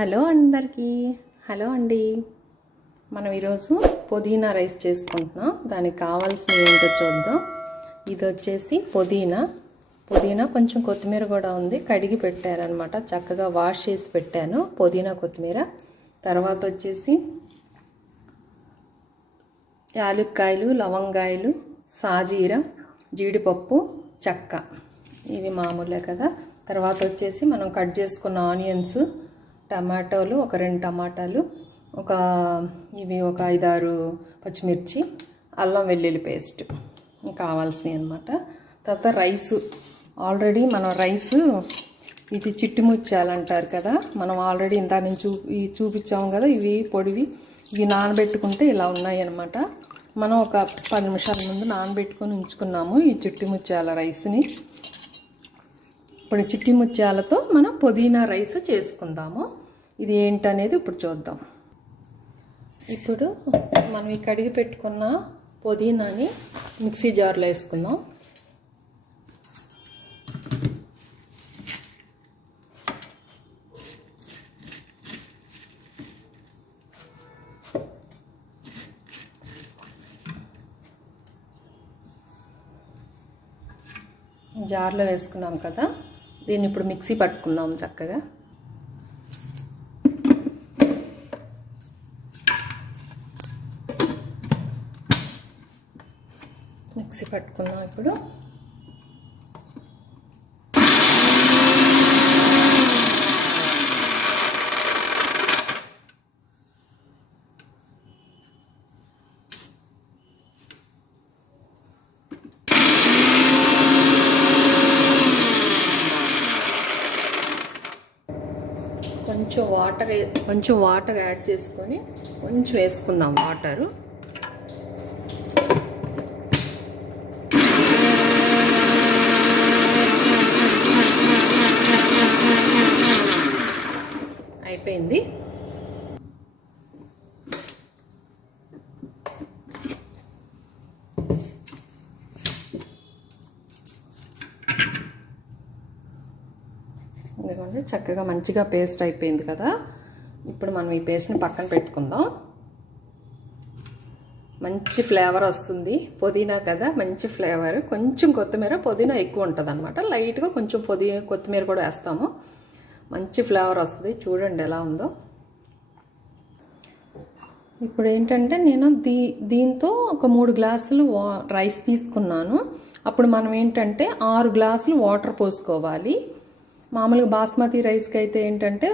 Hello అందరికీ. Hello అండి. మనం ఈరోజు పుదీనా రైస్ చేసుకుంటున్నాం. దానికి కావాల్సినవి ఏంటో చూద్దాం. ఇది వచ్చేసి పుదీనా. పుదీనా కొంచెం కొత్తిమీర కూడా ఉంది. కడిగి పెట్టారనమాట. చక్కగా వాష్ చేసి పెట్టాను. పుదీనా కొత్తిమీర. తర్వాత వచ్చేసి యాలుక్కాయలు లవంగాయలు సాజీర జీడిపప్పు చెక్క. ఇవి మామూలే కదా. తర్వాత వచ్చేసి మనం కట్ చేసుకున్న ఆనియన్స్ టమాటోలు ఒక రెండు టమాటాలు ఒక ఇవి ఒక ఐదారు పచ్చిమిర్చి అల్లం వెల్లుల్లి పేస్ట్ కావాల్సినవి అనమాట తర్వాత రైసు. ఆల్రెడీ మనం రైసు ఇది చిట్టి అంటారు కదా మనం ఆల్రెడీ ఇంత నుంచి చూ ఇవి చూపించాము కదా ఇవి పొడివి ఇవి నానబెట్టుకుంటే ఇలా ఉన్నాయి అనమాట మనం ఒక పది నిమిషాల ముందు నానబెట్టుకొని ఉంచుకున్నాము ఈ చిట్టిముత్యాల రైస్ని. ఇప్పుడు చిట్టి ముత్యాలతో మనం పుదీనా రైస్ చేసుకుందాము. ఇది ఏంటనేది ఇప్పుడు చూద్దాం. ఇప్పుడు మనం ఈ కడిగి పెట్టుకున్న పుదీనాని మిక్సీ జార్లో వేసుకుందాం. జార్లో వేసుకున్నాం కదా. దీన్ని ఇప్పుడు మిక్సీ పట్టుకుందాం చక్కగా. మిక్సీ పట్టుకుందాం ఇప్పుడు. కొంచెం వాటర్ కొంచెం వాటర్ యాడ్ చేసుకొని కొంచెం వేసుకుందాం వాటరు. అయిపోయింది. ఇదిగోండి చక్కగా మంచిగా పేస్ట్ అయిపోయింది కదా. ఇప్పుడు మనం ఈ పేస్ట్ని పక్కన పెట్టుకుందాం. మంచి ఫ్లేవర్ వస్తుంది. పుదీనా కదా మంచి ఫ్లేవర్ కొంచెం కొత్తిమీర పుదీనా ఎక్కువ ఉంటుంది అనమాట లైట్గా కొంచెం పుదీ కొత్తిమీర కూడా వేస్తాము. మంచి ఫ్లేవర్ వస్తుంది. చూడండి ఎలా ఉందో. ఇప్పుడు ఏంటంటే నేను దీ దీంతో ఒక మూడు గ్లాసులు వా రైస్ తీసుకున్నాను. అప్పుడు మనం ఏంటంటే ఆరు గ్లాసులు వాటర్ పోసుకోవాలి. మామూలుగా బాస్మతి రైస్కి అయితే ఏంటంటే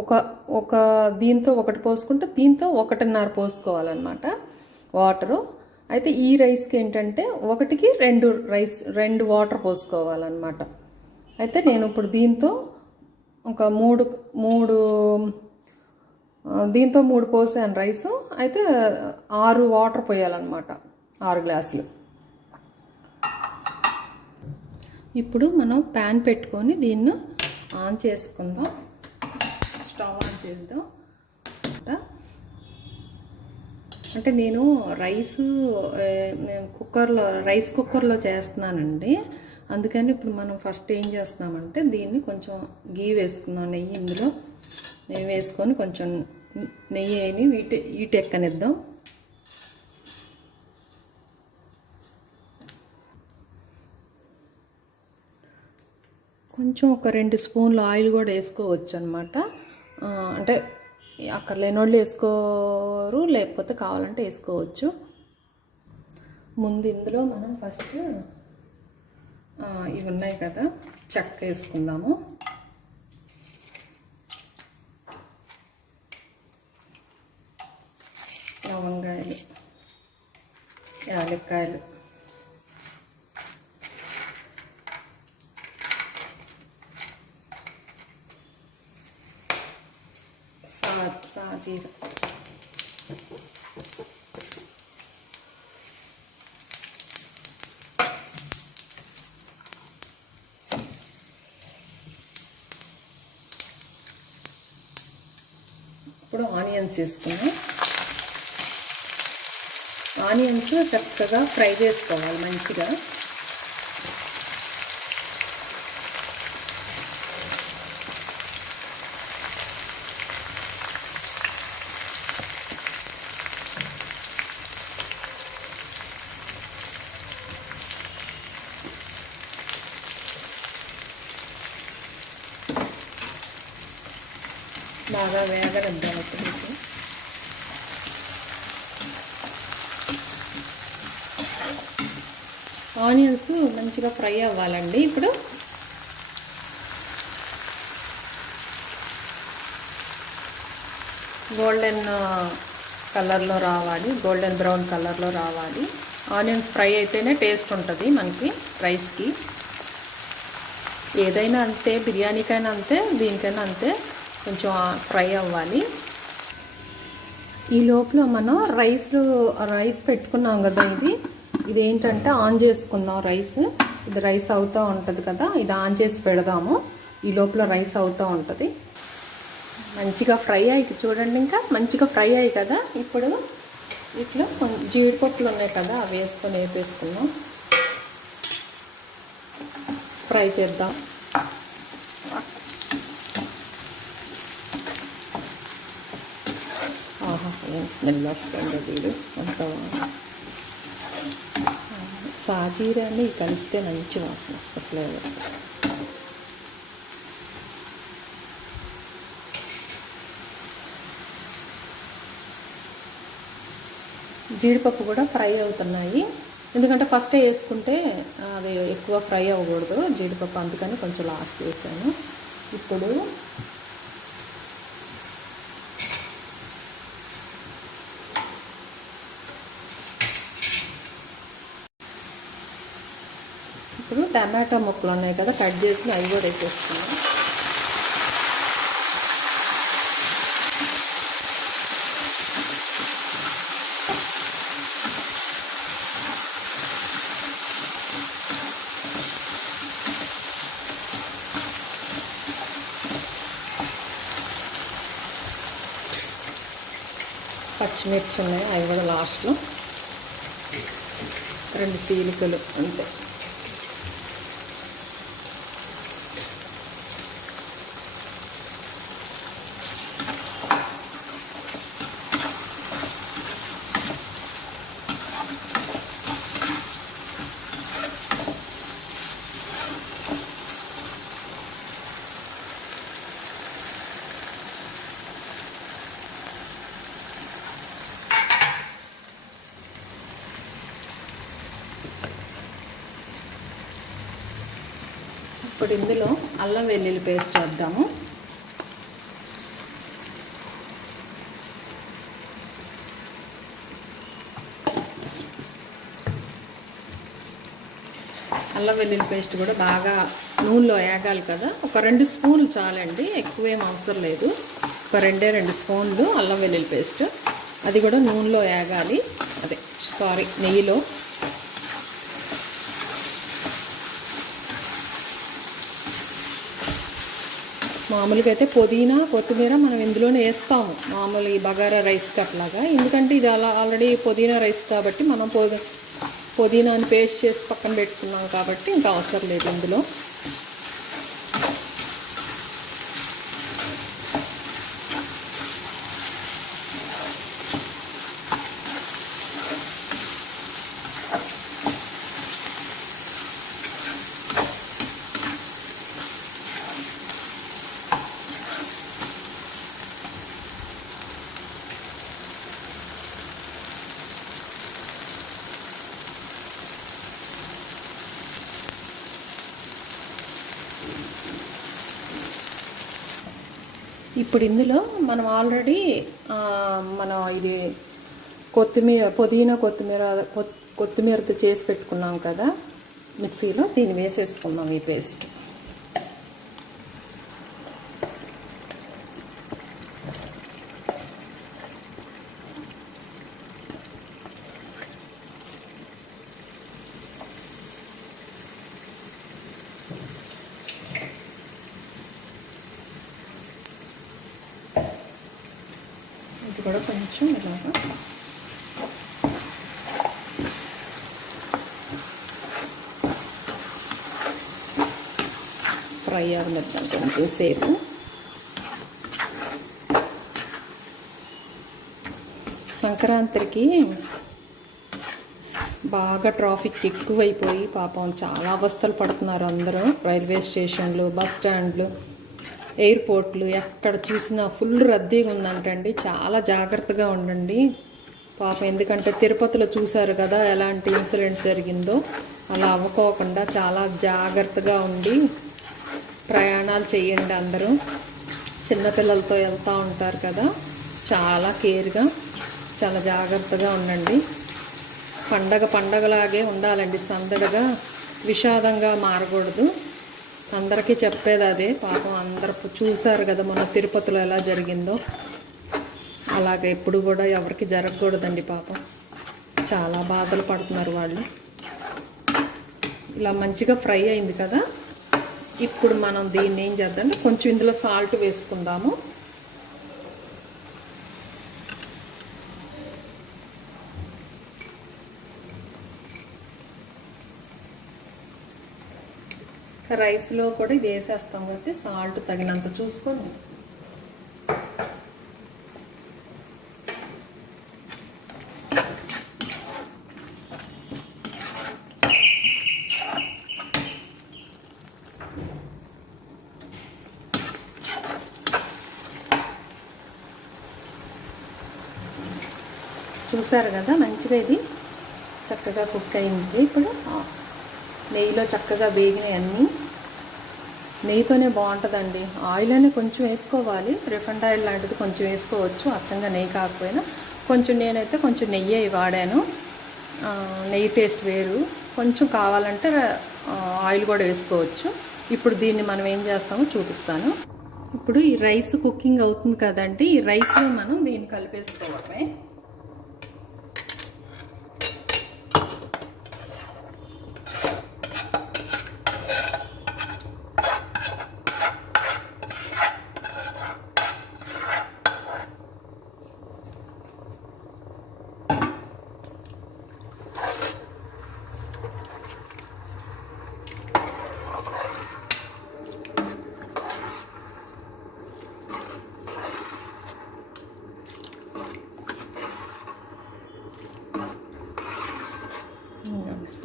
ఒక ఒక దీంతో ఒకటి పోసుకుంటే దీంతో ఒకటిన్నర పోసుకోవాలన్నమాట వాటరు. అయితే ఈ రైస్కి ఏంటంటే ఒకటికి రెండు రైస్ రెండు వాటర్ పోసుకోవాలన్నమాట. అయితే నేను ఇప్పుడు దీంతో ఒక మూడు మూడు దీంతో మూడు పోసాను రైస్. అయితే ఆరు వాటర్ పోయాలన్నమాట ఆరు గ్లాసులు. ఇప్పుడు మనం ప్యాన్ పెట్టుకొని దీన్ని ఆన్ చేసుకుందాం. స్టవ్ ఆన్ చేద్దాం. అంటే నేను రైస్ కుక్కర్లో రైస్ కుక్కర్లో చేస్తున్నానండి. అందుకని ఇప్పుడు మనం ఫస్ట్ ఏం చేస్తున్నామంటే దీన్ని కొంచెం గీ వేసుకుందాం నెయ్యి ఇందులో. నెయ్యి వేసుకొని కొంచెం నెయ్యి వేయని వీటి వీటి ఎక్కనిద్దాం కొంచెం ఒక రెండు స్పూన్లు ఆయిల్ కూడా వేసుకోవచ్చు అనమాట అంటే అక్కడ లేని వాళ్ళు వేసుకోరు లేకపోతే కావాలంటే వేసుకోవచ్చు. ముందు ఇందులో మనం ఫస్ట్ ఇవి ఉన్నాయి కదా చెక్క వేసుకుందాము. లవంగాయలు యాలక్కాయలు. జీర ఇప్పుడు ఆనియన్స్ వేసుకున్నాం. ఆనియన్స్ చక్కగా ఫ్రై చేసుకోవాలి మంచిగా. బాగా వేగనిద్దాం ఇప్పుడు ఆనియన్స్ మంచిగా ఫ్రై అవ్వాలండి ఇప్పుడు. గోల్డెన్ కలర్లో రావాలి. గోల్డెన్ బ్రౌన్ కలర్లో రావాలి. ఆనియన్స్ ఫ్రై అయితేనే టేస్ట్ ఉంటుంది మనకి రైస్కి. ఏదైనా అంతే బిర్యానీకైనా అంతే దీనికైనా అంతే. కొంచెం ఫ్రై అవ్వాలి. ఈ లోపల మనం రైస్ రైస్ పెట్టుకున్నాం కదా ఇది. ఇదేంటంటే ఆన్ చేసుకుందాం రైస్. ఇది రైస్ అవుతూ ఉంటుంది కదా ఇది ఆన్ చేసి పెడదాము. ఈ లోపల రైస్ అవుతూ ఉంటుంది. మంచిగా ఫ్రై అయ్యి చూడండి ఇంకా మంచిగా ఫ్రై అయ్యి కదా. ఇప్పుడు ఇట్లా కొంచెం జీడిపప్పులు ఉన్నాయి కదా అవి వేసుకొని వేపేసుకుందాం. ఫ్రై చేద్దాం. ఆహా ఏం స్మెల్ వస్తుంది వీడు అంత సాజీరాన్ని కలిస్తే మంచి వాసన వస్తుంది ఫ్లేవర్ జీడిపప్పు కూడా ఫ్రై అవుతున్నాయి ఎందుకంటే ఫస్టే వేసుకుంటే అది ఎక్కువ ఫ్రై అవ్వకూడదు జీడిపప్పు అందుకని కొంచెం లాస్ట్ వేసాను ఇప్పుడు ఇప్పుడు టమాటో ముక్కలు ఉన్నాయి కదా కట్ చేసి అవి కూడా వేసేస్తున్నాం పచ్చిమిర్చి ఉన్నాయి అవి కూడా లాస్ట్లో. రెండు సీలికలు అంతే. ఇప్పుడు ఇందులో అల్లం వెల్లుల్లి పేస్ట్ వేద్దాము. అల్లం వెల్లుల్లి పేస్ట్ కూడా బాగా నూనెలో వేగాలి కదా. ఒక రెండు స్పూన్లు చాలండి ఎక్కువేం అవసరం లేదు. ఒక రెండే రెండు స్పూన్లు అల్లం వెల్లుల్లి పేస్ట్. అది కూడా నూనెలో వేగాలి అదే సారీ నెయ్యిలో. మామూలుగా అయితే పుదీనా కొత్తిమీర మనం ఇందులోనే వేస్తాము. మామూలు ఈ బగారా రైస్కి అట్లాగా ఎందుకంటే ఇది అలా ఆల్రెడీ పుదీనా రైస్ కాబట్టి మనం పుదీనాని పేస్ట్ చేసి పక్కన పెట్టుకున్నాం కాబట్టి ఇంకా అవసరం లేదు ఇందులో. ఇప్పుడు ఇందులో మనం ఆల్రెడీ మనం ఇది కొత్తిమీర పుదీనా కొత్తిమీర కొత్తిమీరతో చేసి పెట్టుకున్నాం కదా మిక్సీలో దీన్ని వేసేసుకుందాం ఈ పేస్ట్ ఇది కూడా కొంచెం ఇలాగా ఫ్రై అవ్వనిద్దాం కొంచెం సేపు. సంక్రాంతికి బాగా ట్రాఫిక్ ఎక్కువైపోయి పాపం చాలా అవస్థలు పడుతున్నారు అందరూ. రైల్వే స్టేషన్లు బస్ స్టాండ్లు ఎయిర్పోర్ట్లు ఎక్కడ చూసినా ఫుల్ రద్దీగా ఉందంటండి. చాలా జాగ్రత్తగా ఉండండి. పాపం ఎందుకంటే తిరుపతిలో చూశారు కదా ఎలాంటి ఇన్సిడెంట్ జరిగిందో. అలా అవ్వకోకుండా చాలా జాగ్రత్తగా ఉండి ప్రయాణాలు చేయండి అందరూ. చిన్నపిల్లలతో వెళ్తూ ఉంటారు కదా. చాలా కేర్గా చాలా జాగ్రత్తగా ఉండండి. పండగ పండగలాగే ఉండాలండి. సందడిగా విషాదంగా మారకూడదు. అందరికీ చెప్పేది అదే. పాపం అందరు చూశారు కదా మొన్న తిరుపతిలో ఎలా జరిగిందో. అలాగే ఎప్పుడు కూడా ఎవరికి జరగకూడదండి పాపం. చాలా బాధలు పడుతున్నారు వాళ్ళు. ఇలా మంచిగా ఫ్రై అయింది కదా. ఇప్పుడు మనం దీన్ని ఏం చేద్దాం కొంచెం ఇందులో సాల్ట్ వేసుకుందాము. రైస్లో కూడా ఇది వేసేస్తాం కాబట్టి సాల్ట్ తగినంత చూసుకొని చూసారు కదా మంచిగా ఇది చక్కగా కుక్ అయింది. ఇప్పుడు నెయ్యిలో చక్కగా వేగినాయి అన్నీ. నెయ్యితోనే బాగుంటుందండి. ఆయిల్ అనే కొంచెం వేసుకోవాలి. రిఫండ్ ఆయిల్ లాంటిది కొంచెం వేసుకోవచ్చు. అచ్చంగా నెయ్యి కాకపోయినా కొంచెం నేనైతే కొంచెం నెయ్యి వాడాను. నెయ్యి టేస్ట్ వేరు. కొంచెం కావాలంటే ఆయిల్ కూడా వేసుకోవచ్చు. ఇప్పుడు దీన్ని మనం ఏం చేస్తామో చూపిస్తాను. ఇప్పుడు ఈ రైస్ కుకింగ్ అవుతుంది కదండి. ఈ రైస్లో మనం దీన్ని కలిపేసుకోవడమే.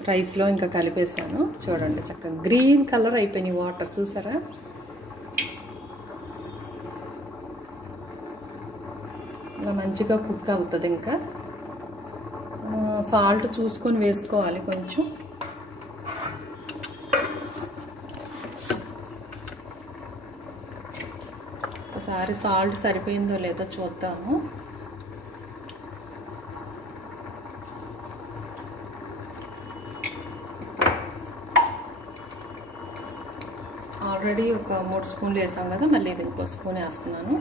రైస్లో ఇంకా కలిపేసాను. చూడండి చక్కగా గ్రీన్ కలర్ అయిపోయినాయి వాటర్. చూసారా? ఇలా మంచిగా కుక్ అవుతుంది ఇంకా. సాల్ట్ చూసుకొని వేసుకోవాలి కొంచెం. ఒకసారి సాల్ట్ సరిపోయిందో లేదో చూద్దాము. ఆల్రెడీ ఒక మూడు స్పూన్లు వేసాం కదా మళ్ళీ ఇది ఇంకో స్పూన్ వేస్తున్నాను.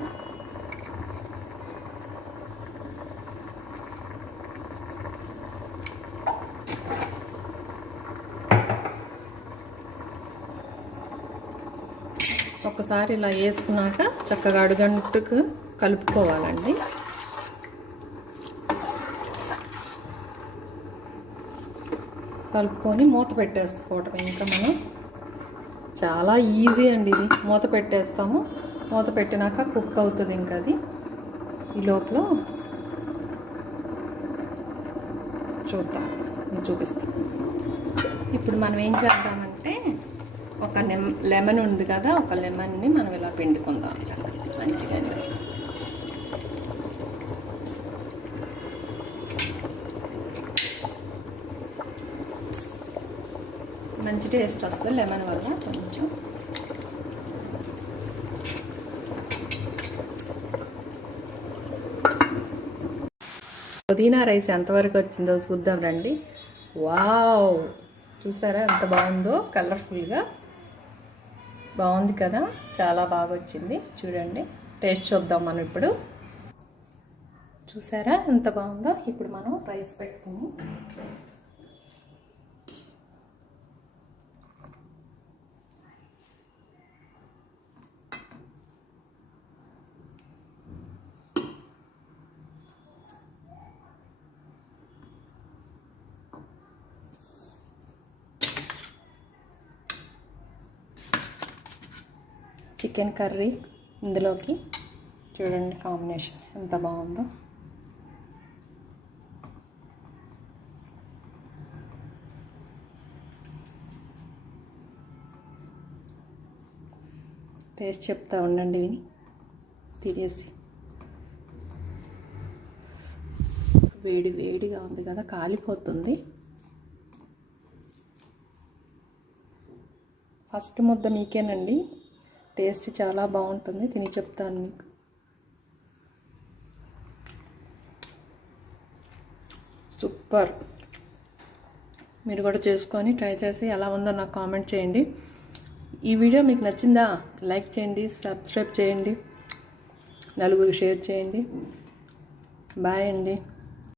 ఒకసారి ఇలా వేసుకున్నాక చక్కగా అడుగంటుకు కలుపుకోవాలండి. కలుపుకొని మూత పెట్టేసుకోవటం ఇంకా మనం చాలా ఈజీ అండి ఇది. మూత పెట్టేస్తాము. మూత పెట్టినాక కుక్ అవుతుంది ఇంకా అది. ఈ లోపల చూద్దాం. నేను చూపిస్తాను. ఇప్పుడు మనం ఏం చేద్దామంటే ఒక లెమన్ ఉంది కదా ఒక లెమన్ని మనం ఇలా పిండుకుందాం. మంచిగా మంచి టేస్ట్ వస్తుంది లెమన్ వల్ల. కొంచెం పుదీనా రైస్ ఎంతవరకు వచ్చిందో చూద్దాం రండి. వావ్! చూసారా ఎంత బాగుందో? కలర్ఫుల్గా. బాగుంది కదా? చాలా బాగా వచ్చింది. చూడండి. టేస్ట్ చూద్దాం మనం ఇప్పుడు. చూసారా ఎంత బాగుందో? ఇప్పుడు మనం రైస్ పెడతాము చికెన్ కర్రీ ఇందులోకి చూడండి కాంబినేషన్ ఎంత బాగుందో. టేస్ట్ చెప్తా ఉండండి విని. తినేసి. వేడి వేడిగా ఉంది కదా కాలిపోతుంది. ఫస్ట్ ముద్ద మీకేనండి? టేస్ట్ చాలా బాగుంటుంది. తిని చెప్తాను మీకు. సూపర్. మీరు కూడా చేసుకొని ట్రై చేసి ఎలా ఉందో నాకు కామెంట్ చేయండి. ఈ వీడియో మీకు నచ్చిందా? లైక్ చేయండి సబ్స్క్రైబ్ చేయండి నలుగురు షేర్ చేయండి. బాయ్ అండి.